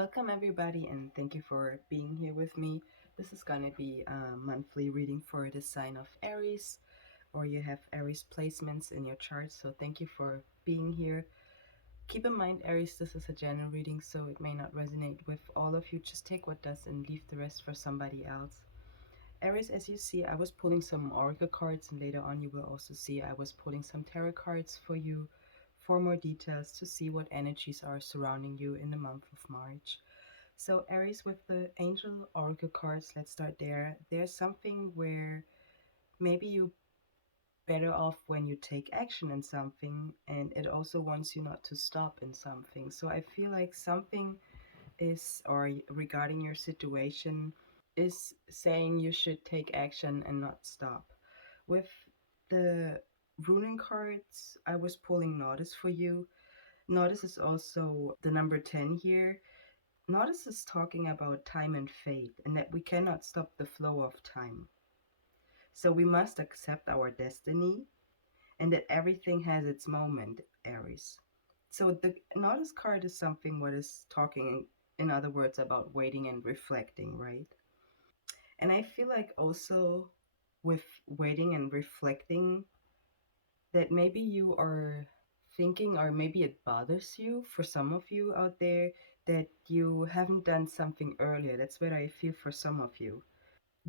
Welcome, everybody, and thank you for being here with me. This is going to be a monthly reading for the sign of Aries, or you have Aries placements in your chart. So, thank you for being here. Keep in mind, Aries, this is a general reading, so it may not resonate with all of you. Just take what does and leave the rest for somebody else. Aries, as you see, I was pulling some oracle cards, and later on, you will also see I was pulling some tarot cards for you for more details to see what energies are surrounding you in the month of March. So Aries, with the angel oracle cards, let's start there. There's something where maybe you better off when you take action in something, and it also wants you not to stop in something. So I feel like something is, or regarding your situation, is saying you should take action and not stop. With the ruling cards, I was pulling notice for you. Notice is also the number 10 here. Notice is talking about time and fate, and that we cannot stop the flow of time. So we must accept our destiny, and that everything has its moment, Aries. So the Notice card is something what is talking, in other words, about waiting and reflecting, right? And I feel like also with waiting and reflecting, that maybe you are thinking, or maybe it bothers you for some of you out there, that you haven't done something earlier. That's what I feel for some of you.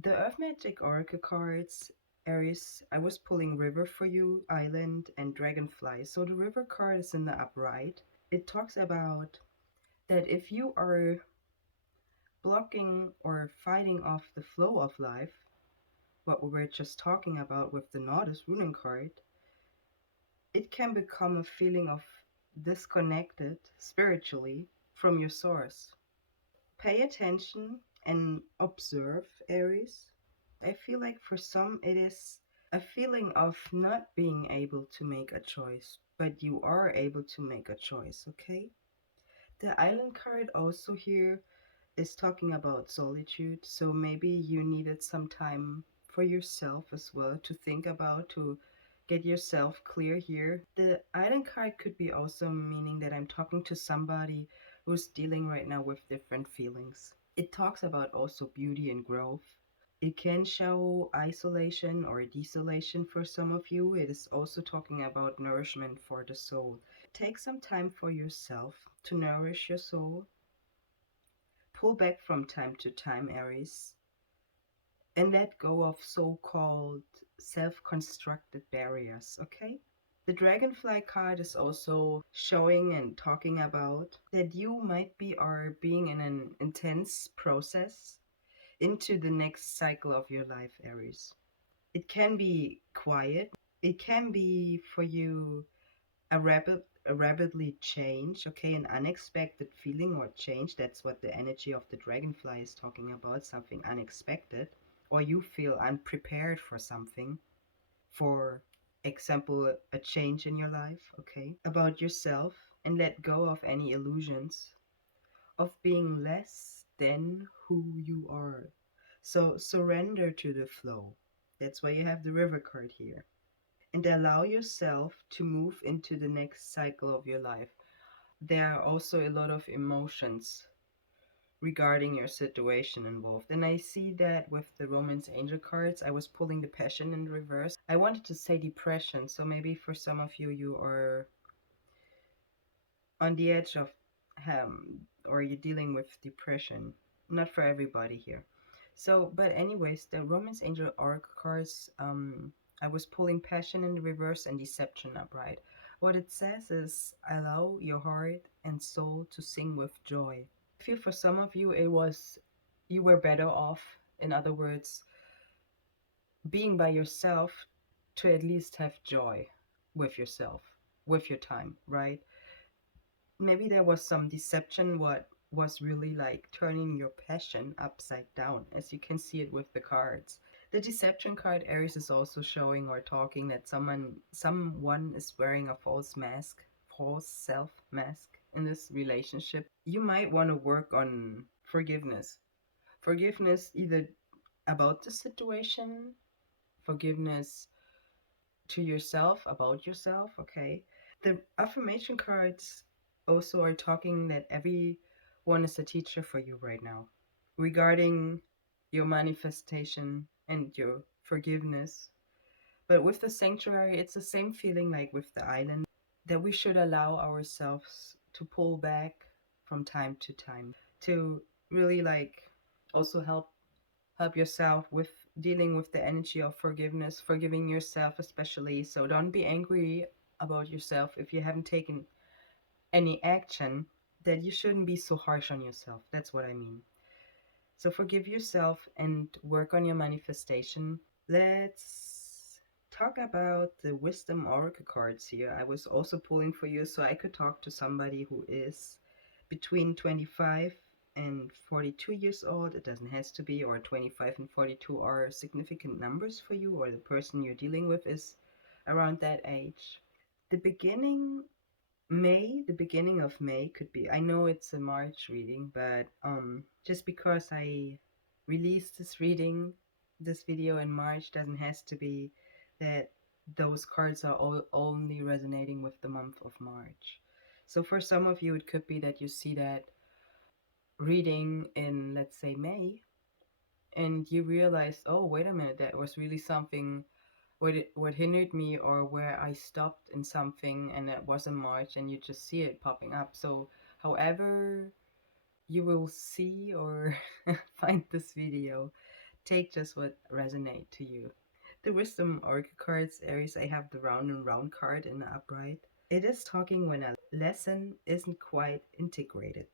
The Earth Magic Oracle cards, Aries, I was pulling River for you, Island, and Dragonfly. So the River card is in the upright. It talks about that if you are blocking or fighting off the flow of life, what we were just talking about with the Notice ruling card, it can become a feeling of disconnected spiritually from your source. Pay attention and observe, Aries. I feel like for some it is a feeling of not being able to make a choice, but you are able to make a choice, okay? The Island card also here is talking about solitude, so maybe you needed some time for yourself as well to think about, to get yourself clear here. The Island card could be also meaning that I'm talking to somebody who's dealing right now with different feelings. It talks about also beauty and growth. It can show isolation or desolation for some of you. It is also talking about nourishment for the soul. Take some time for yourself to nourish your soul. Pull back from time to time, Aries, and let go of so-called self-constructed barriers, okay? The Dragonfly card is also showing and talking about that you might be are being in an intense process into the next cycle of your life, Aries. It can be quiet. It can be for you a rapidly change, okay, an unexpected feeling or change. That's what the energy of the dragonfly is talking about, something unexpected, or you feel unprepared for something, for example, a change in your life, okay, about yourself, and let go of any illusions of being less than who you are. So surrender to the flow. That's why you have the river card here. And allow yourself to move into the next cycle of your life. There are also a lot of emotions regarding your situation involved. And I see that with the Romance Angel cards, I was pulling the Passion in reverse. I wanted to say depression, so maybe for some of you, you are on the edge of or you're dealing with depression. Not for everybody here. So, but anyways, the Romance Angel Oracle cards, I was pulling Passion in the reverse and Deception upright. What it says is, allow your heart and soul to sing with joy. I feel for some of you, it was, you were better off, in other words, being by yourself to at least have joy with yourself, with your time, right? Maybe there was some deception what was really like turning your passion upside down, as you can see it with the cards. The deception card, Aries, is also showing or talking that someone is wearing a false mask, false self mask in this relationship. You might want to work on forgiveness. Forgiveness either about the situation, forgiveness to yourself, about yourself, okay? The affirmation cards also are talking that everyone one is a teacher for you right now regarding your manifestation and your forgiveness. But with the sanctuary, it's the same feeling like with the island, that we should allow ourselves to pull back from time to time, to really like also help yourself with dealing with the energy of forgiveness, forgiving yourself especially. So don't be angry about yourself if you haven't taken any action, that you shouldn't be so harsh on yourself. That's what I mean. So forgive yourself and work on your manifestation. Let's talk about the wisdom oracle cards here. I was also pulling for you so I could talk to somebody who is between 25 and 42 years old. It doesn't have to be, or 25 and 42 are significant numbers for you, or the person you're dealing with is around that age. The beginning of May could be. I know it's a March reading, but just because I released this video in March doesn't has to be that those cards are only resonating with the month of March. So for some of you, it could be that you see that reading in, let's say, May, and you realize, oh, wait a minute, that was really something what hindered me, or where I stopped in something, and it was in March, and you just see it popping up. So however you will see or find this video, take just what resonate to you. The wisdom oracle cards, Aries, I have the round and round card in the upright. It is talking when a lesson isn't quite integrated.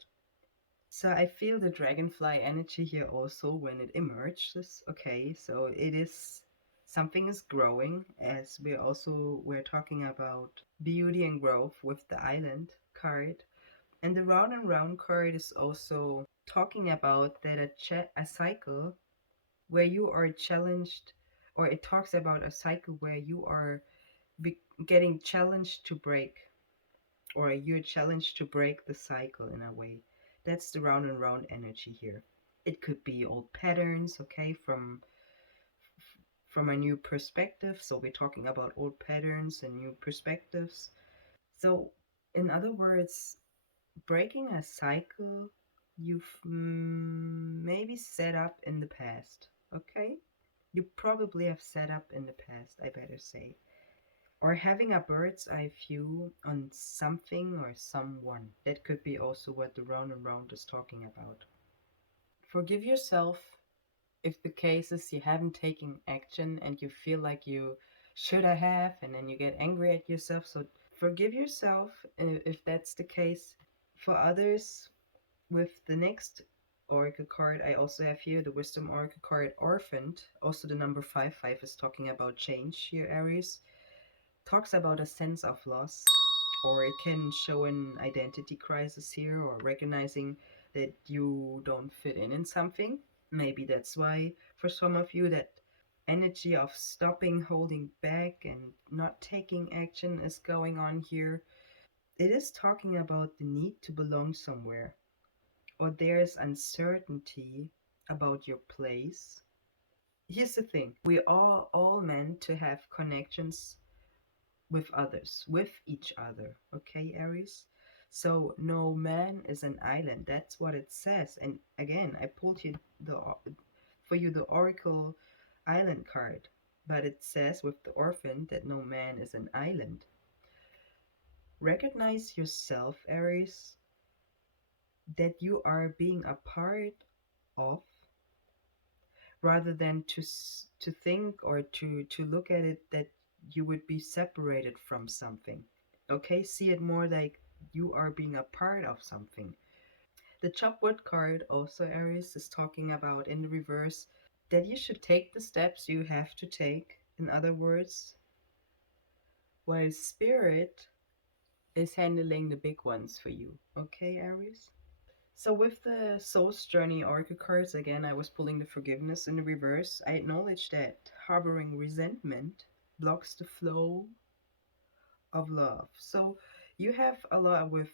So I feel the dragonfly energy here also when it emerges. Okay, so it is something is growing, as we're talking about beauty and growth with the island card. And the round and round card is also talking about that a cycle where you are challenged, or it talks about a cycle where you are getting challenged to break, or you're challenged to break the cycle in a way. That's the round and round energy here. It could be old patterns, okay, from a new perspective. So we're talking about old patterns and new perspectives. So in other words, breaking a cycle you've maybe set up in the past, okay? You probably have set up in the past, I better say. Or having a bird's eye view on something or someone. That could be also what the round and round is talking about. Forgive yourself if the case is you haven't taken action and you feel like you should have, and then you get angry at yourself. So forgive yourself if that's the case. For others, with the next oracle card, I also have here the wisdom oracle card, orphaned. Also the number 5. 5 is talking about change here, Aries. Talks about a sense of loss, or it can show an identity crisis here, or recognizing that you don't fit in something. Maybe that's why for some of you that energy of stopping, holding back, and not taking action is going on here. It is talking about the need to belong somewhere, or there's uncertainty about your place. Here's the thing, we are all meant to have connections with others, with each other. Okay, Aries? So no man is an island. That's what it says. And again, I pulled you for you the Oracle Island card, but it says with the orphan that no man is an island. Recognize yourself, Aries, that you are being a part of, rather than to think or to look at it that you would be separated from something. Okay, see it more like you are being a part of something. The chopwood card also, Aries, is talking about in the reverse that you should take the steps you have to take. In other words, while spirit is handling the big ones for you. Okay, Aries? So with the Soul's Journey Oracle cards, again, I was pulling the forgiveness in the reverse. I acknowledge that harboring resentment blocks the flow of love. So you have a lot with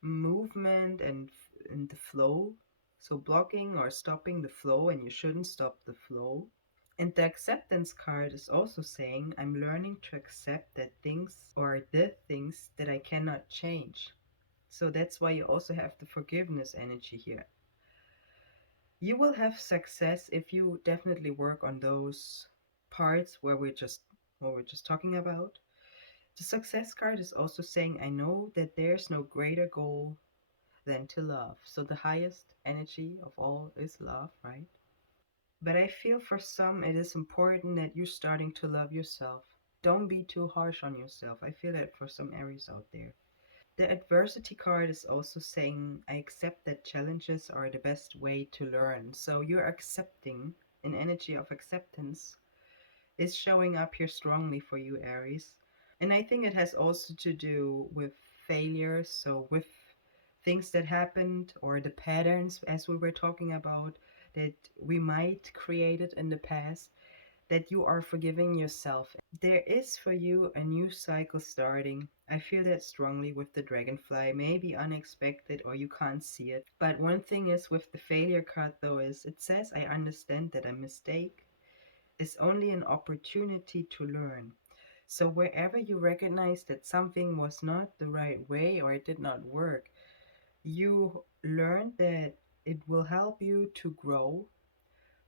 movement and the flow. So blocking or stopping the flow, and you shouldn't stop the flow. And the acceptance card is also saying, I'm learning to accept that things or the things that I cannot change. So that's why you also have the forgiveness energy here. You will have success if you definitely work on those parts where we're just talking about. The success card is also saying, I know that there's no greater goal than to love. So the highest energy of all is love, right? But I feel for some it is important that you're starting to love yourself. Don't be too harsh on yourself. I feel that for some Aries out there. The adversity card is also saying, I accept that challenges are the best way to learn. So you're accepting, an energy of acceptance is showing up here strongly for you, Aries. And I think it has also to do with failures, so with things that happened or the patterns, as we were talking about, that we might created in the past, that you are forgiving yourself. There is for you a new cycle starting. I feel that strongly with the dragonfly, maybe unexpected or you can't see it. But one thing is with the failure card though is it says, I understand that a mistake is only an opportunity to learn. So wherever you recognize that something was not the right way or it did not work, you learn that it will help you to grow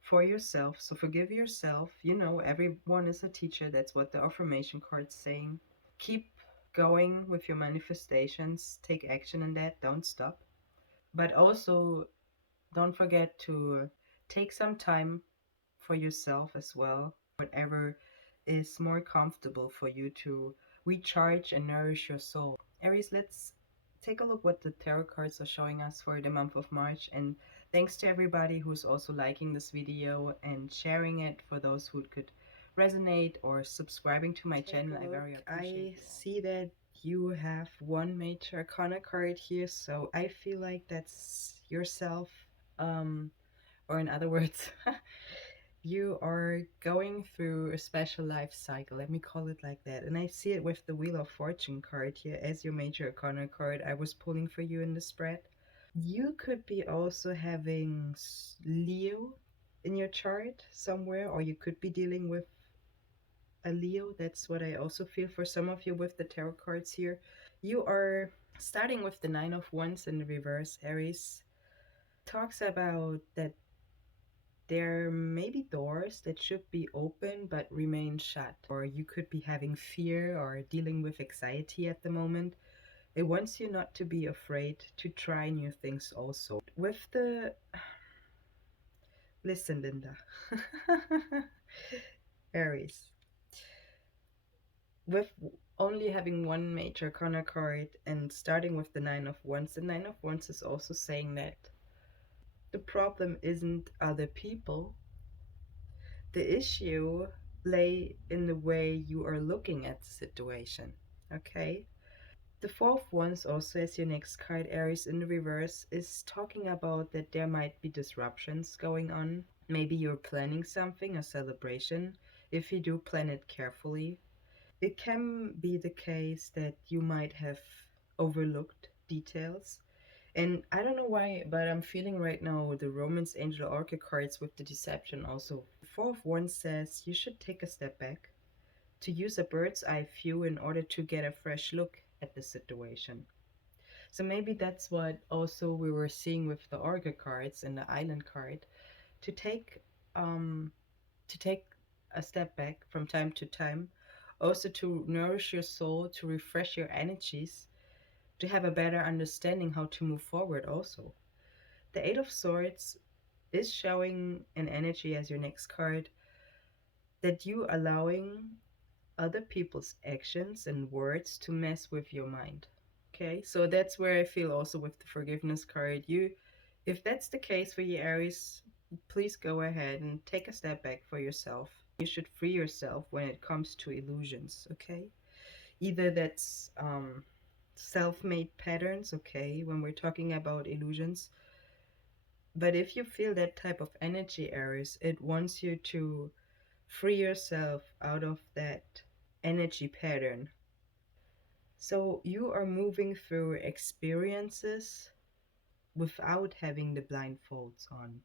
for yourself. So forgive yourself. You know, everyone is a teacher. That's what the affirmation card's saying. Keep going with your manifestations. Take action in that. Don't stop. But also don't forget to take some time for yourself as well. Whatever is more comfortable for you to recharge and nourish your soul. Aries, let's take a look what the tarot cards are showing us for the month of March. And thanks to everybody who's also liking this video and sharing it for those who could resonate or subscribing to my channel. I very appreciate it. I see that you have one major arcana card here, so I feel like that's yourself. Or in other words, you are going through a special life cycle, let me call it like that. And I see it with the Wheel of Fortune card here as your major arcana card I was pulling for you in the spread. You could be also having Leo in your chart somewhere, or you could be dealing with a Leo. That's what I also feel for some of you with the tarot cards here. You are starting with the Nine of Wands in the reverse, Aries. Talks about that there may be doors that should be open but remain shut, or you could be having fear or dealing with anxiety at the moment. It wants you not to be afraid to try new things also. With the listen, Linda. Aries. With only having one major corner card and starting with the Nine of Wands, the Nine of Wands is also saying that the problem isn't other people. The issue lay in the way you are looking at the situation. Okay? The fourth one, also as your next card, Aries in the reverse, is talking about that there might be disruptions going on. Maybe you're planning something, a celebration. If you do plan it carefully, it can be the case that you might have overlooked details. And I don't know why, but I'm feeling right now the Romance Angel Oracle cards with the deception also. The Four of Wands says you should take a step back to use a bird's eye view in order to get a fresh look at the situation. So maybe that's what also we were seeing with the Oracle cards and the Island card, to take um to take a step back from time to time, also to nourish your soul, to refresh your energies, to have a better understanding how to move forward also. The Eight of Swords is showing an energy as your next card, that you allowing other people's actions and words to mess with your mind. Okay, so that's where I feel also with the forgiveness card. If that's the case for you, Aries, please go ahead and take a step back for yourself. You should free yourself when it comes to illusions, okay? Either that's self-made patterns, okay, when we're talking about illusions. But if you feel that type of energy, Aries, it wants you to free yourself out of that energy pattern. So you are moving through experiences without having the blindfolds on,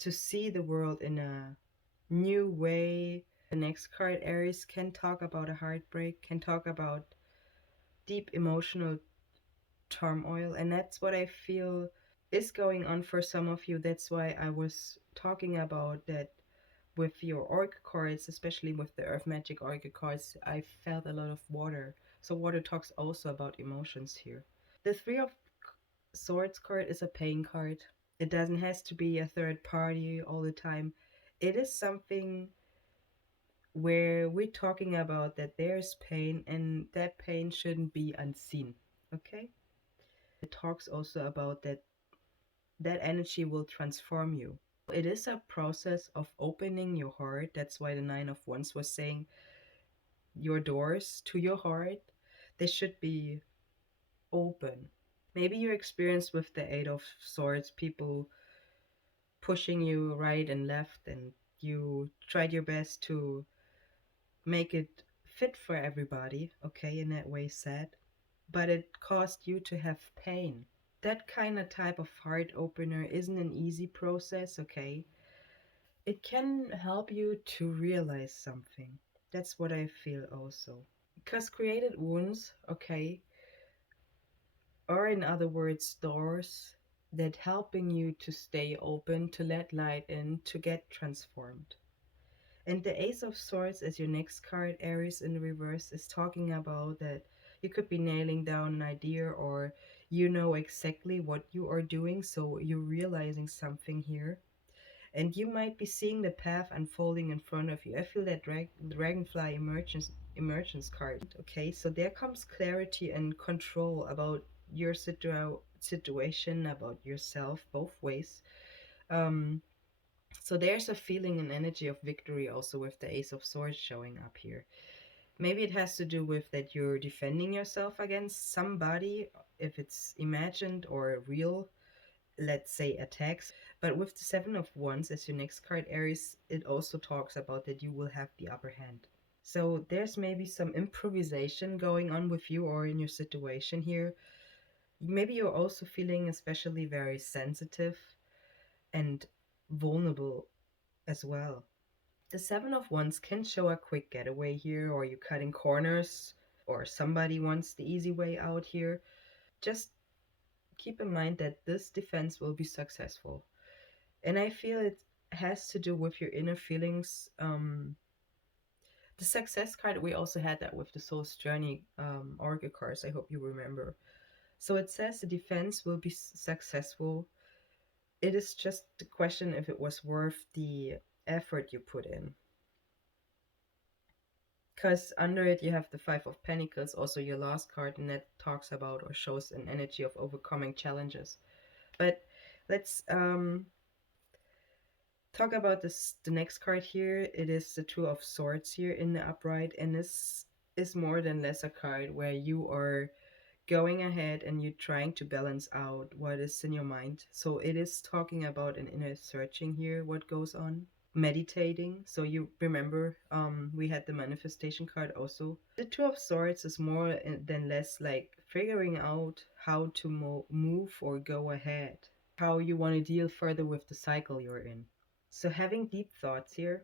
to see the world in a new way. The next card, Aries, can talk about a heartbreak, can talk about deep emotional turmoil, and that's what I feel is going on for some of you. That's why I was talking about that with your oracle cards, especially with the Earth Magic oracle cards. I felt a lot of water. So water talks also about emotions here. The Three of Swords card is a pain card. It doesn't has to be a third party all the time. It is something where we're talking about that there's pain and that pain shouldn't be unseen. Okay? It talks also about that energy will transform you. It is a process of opening your heart. That's why the Nine of Wands was saying your doors to your heart, they should be open. Maybe your experience with the Eight of Swords, people pushing you right and left, and you tried your best to make it fit for everybody, okay, in that way said, but it caused you to have pain. That kind of type of heart opener isn't an easy process, okay? It can help you to realize something. That's what I feel also. Because created wounds, okay, are in other words doors that helping you to stay open, to let light in, to get transformed. And the Ace of Swords as your next card, Aries in the reverse, is talking about that you could be nailing down an idea or you know exactly what you are doing, so you're realizing something here. And you might be seeing the path unfolding in front of you. I feel that dragonfly emergence card. Okay, so there comes clarity and control about your situation, about yourself, both ways. Um, so there's a feeling and energy of victory also with the Ace of Swords showing up here. Maybe it has to do with that you're defending yourself against somebody, if it's imagined or real, let's say attacks. But with the Seven of Wands as your next card, Aries, it also talks about that you will have the upper hand. So there's maybe some improvisation going on with you or in your situation here. Maybe you're also feeling especially very sensitive and vulnerable as well. The Seven of Wands can show a quick getaway here, or you cutting corners, or somebody wants the easy way out here. Just keep in mind that this defense will be successful. And I feel it has to do with your inner feelings. The success card, we also had that with the Soul's Journey Oracle cards. I hope you remember. So it says the defense will be successful. It is just the question if it was worth the effort you put in. Because under it you have the Five of Pentacles, also your last card, and that talks about or shows an energy of overcoming challenges. But let's talk about the next card here. It is the Two of Swords here in the upright, and this is more than less a card where you are going ahead and you're trying to balance out what is in your mind. So it is talking about an inner searching here, what goes on. Meditating. So you remember we had the manifestation card also. The Two of Swords is more than less like figuring out how to move or go ahead, how you want to deal further with the cycle you're in. So having deep thoughts here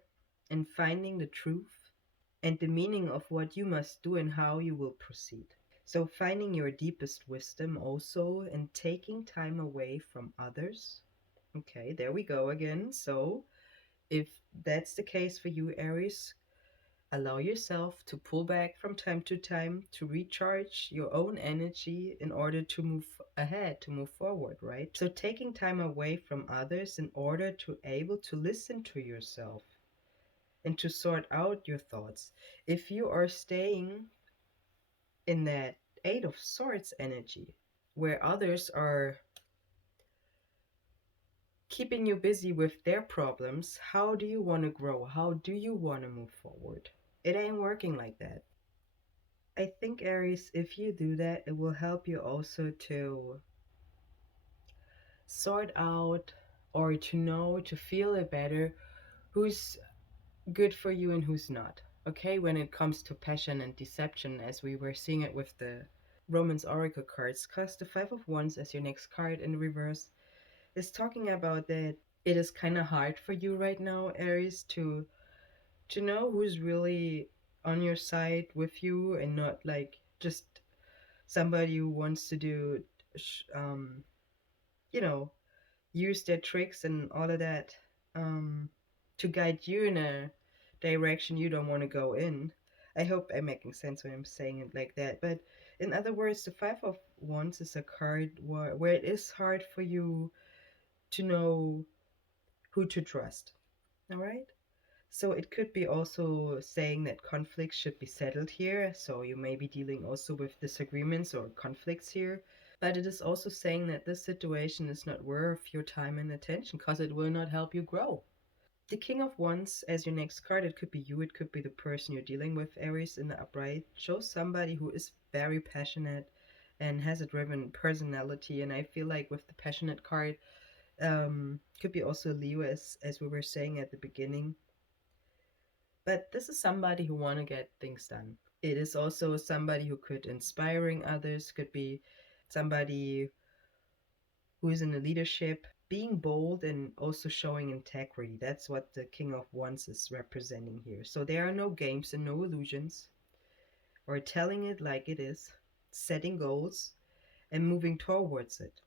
and finding the truth and the meaning of what you must do and how you will proceed. So finding your deepest wisdom also and taking time away from others. Okay, there we go again. So if that's the case for you, Aries, allow yourself to pull back from time to time to recharge your own energy in order to move ahead, to move forward, right? So taking time away from others in order to able to listen to yourself and to sort out your thoughts. If you are staying in that Eight of Swords energy, where others are keeping you busy with their problems, how do you want to grow? How do you want to move forward? It ain't working like that. I think, Aries, if you do that, it will help you also to sort out or to know, to feel it better who's good for you and who's not. Okay, when it comes to passion and deception, as we were seeing it with the Romance Oracle cards, because the Five of Wands as your next card in reverse is talking about that it is kind of hard for you right now, Aries, to know who's really on your side with you and not like just somebody who wants to do you know, use their tricks and all of that um, to guide you in a direction you don't want to go in. I hope I'm making sense when I'm saying it like that. But in other words, the Five of Wands is a card where it is hard for you to know who to trust. All right? So it could be also saying that conflicts should be settled here. So you may be dealing also with disagreements or conflicts here. But it is also saying that this situation is not worth your time and attention because it will not help you grow. The King of Wands as your next card, it could be you, it could be the person you're dealing with, Aries in the upright, shows somebody who is very passionate and has a driven personality. And I feel like with the passionate card, could be also Leo as we were saying at the beginning. But this is somebody who want to get things done. It is also somebody who could inspiring others, could be somebody who is in a leadership, being bold and also showing integrity. That's what the King of Wands is representing here. So there are no games and no illusions, or telling it like it is, setting goals and moving towards it.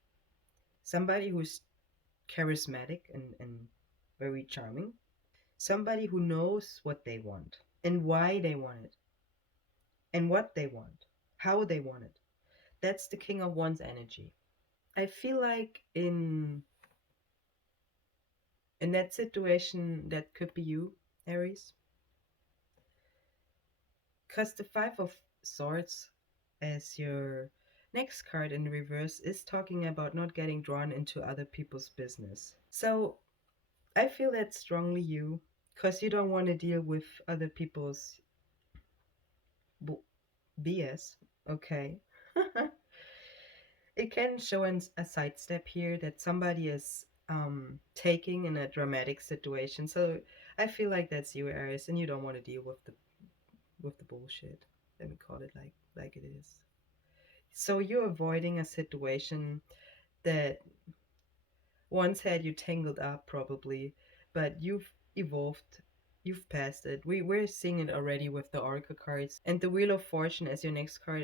Somebody who's charismatic and very charming. Somebody who knows what they want and why they want it and what they want, how they want it. That's the King of Wands energy. I feel like in that situation, that could be you, Aries. Because the Five of Swords, as your next card in reverse, is talking about not getting drawn into other people's business. So I feel that's strongly you, because you don't want to deal with other people's BS. Okay. It can show a sidestep here that somebody is taking in a dramatic situation. So I feel like that's you, Aries, and you don't want to deal with the bullshit. Let me call it like it is. So you're avoiding a situation that once had you tangled up probably, but you've evolved, you've passed it. We're seeing it already with the Oracle cards and the Wheel of Fortune as your next card,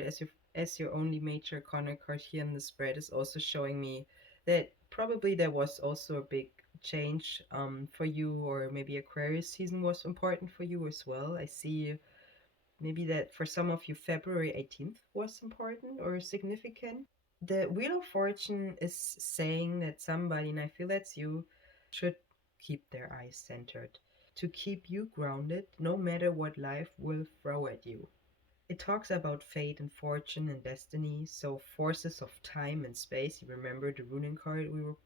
as your only major corner card here in the spread is also showing me that probably there was also a big change for you, or maybe Aquarius season was important for you as well. I see maybe that for some of you February 18th was important or significant. The Wheel of Fortune is saying that somebody, and I feel that's you, should keep their eyes centered to keep you grounded no matter what life will throw at you. It talks about fate and fortune and destiny, so forces of time and space. You remember the runing card we were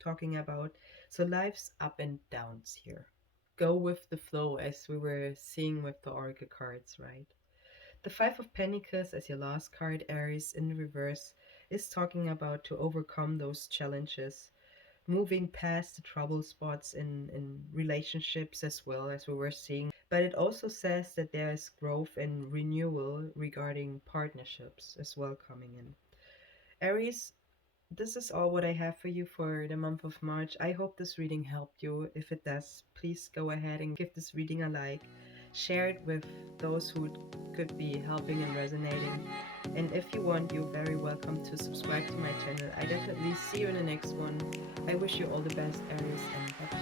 talking about? So life's up and downs here. Go with the flow as we were seeing with the Oracle cards, right? The Five of Pentacles as your last card, Aries, in reverse, is talking about to overcome those challenges, moving past the trouble spots in relationships as well as we were seeing. But it also says that there is growth and renewal regarding partnerships as well coming in. Aries, this is all what I have for you for the month of March. I hope this reading helped you. If it does, please go ahead and give this reading a like. Share it with those who could be helping and resonating. And if you want, you're very welcome to subscribe to my channel. I definitely see you in the next one. I wish you all the best, Aries, and bye.